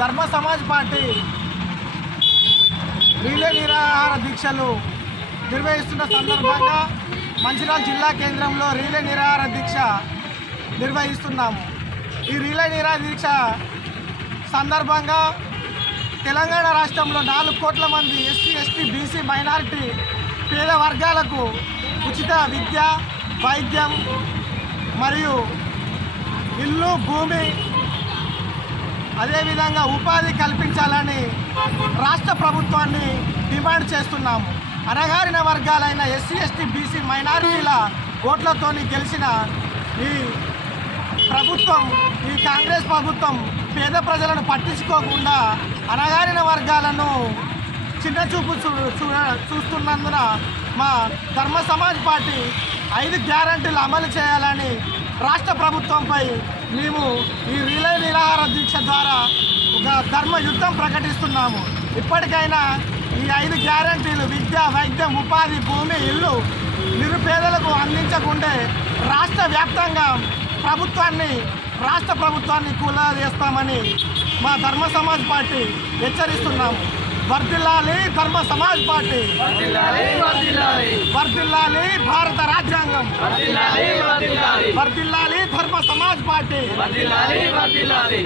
ధర్మ Samaj party relay నిరాహార దీక్షలు నిర్వహిస్తున్న సందర్భంగా మంచిర్యాల జిల్లా కేంద్రంలో రిలే నిరాహార దీక్ష నిర్వహిస్తున్నాము. ఈ రిలే నిరాహ దీక్ష సందర్భంగా తెలంగాణ రాష్ట్రంలో నాలుగు కోట్ల మంది ఎస్సీ ఎస్టీ బీసీ మైనారిటీ పేద వర్గాలకు ఉచిత విద్య వైద్యం మరియు ఇల్లు భూమి అదేవిధంగా ఉపాధి కల్పించాలని రాష్ట్ర ప్రభుత్వాన్ని డిమాండ్ చేస్తున్నాము. అణగారిన వర్గాలైన ఎస్సీ ఎస్టీ బీసీ మైనారిటీల ఓట్లతోని గెలిచిన ఈ ప్రభుత్వం ఈ కాంగ్రెస్ ప్రభుత్వం పేద ప్రజలను పట్టించుకోకుండా అణగారిన వర్గాలను చిన్న చూపు చూ చూ- చూస్తున్నందున మా ధర్మ సమాజ్ పార్టీ ఐదు గ్యారంటీలు అమలు చేయాలని రాష్ట్ర ప్రభుత్వంపై మేము ఈ రిలే నిరాహార దీక్ష ద్వారా ఒక ధర్మ యుద్ధం ప్రకటిస్తున్నాము. ఇప్పటికైనా ఈ ఐదు గ్యారంటీలు విద్య వైద్యం ఉపాధి భూమి ఇల్లు నిరుపేదలకు అందించకుంటే రాష్ట్ర వ్యాప్తంగా ప్రభుత్వాన్ని రాష్ట్ర ప్రభుత్వాన్ని కూలదేస్తామని మా ధర్మ సమాజ్ పార్టీ హెచ్చరిస్తున్నాము. వర్దిల్లాలి ధర్మ సమాజ్ పార్టీ. వర్దిల్లాలి భారత రాజ్యాంగం. వర్దిల్లాలి ధర్మ సమాజ్ పార్టీ వర్ధిల్లాలి వర్ధిల్లాలి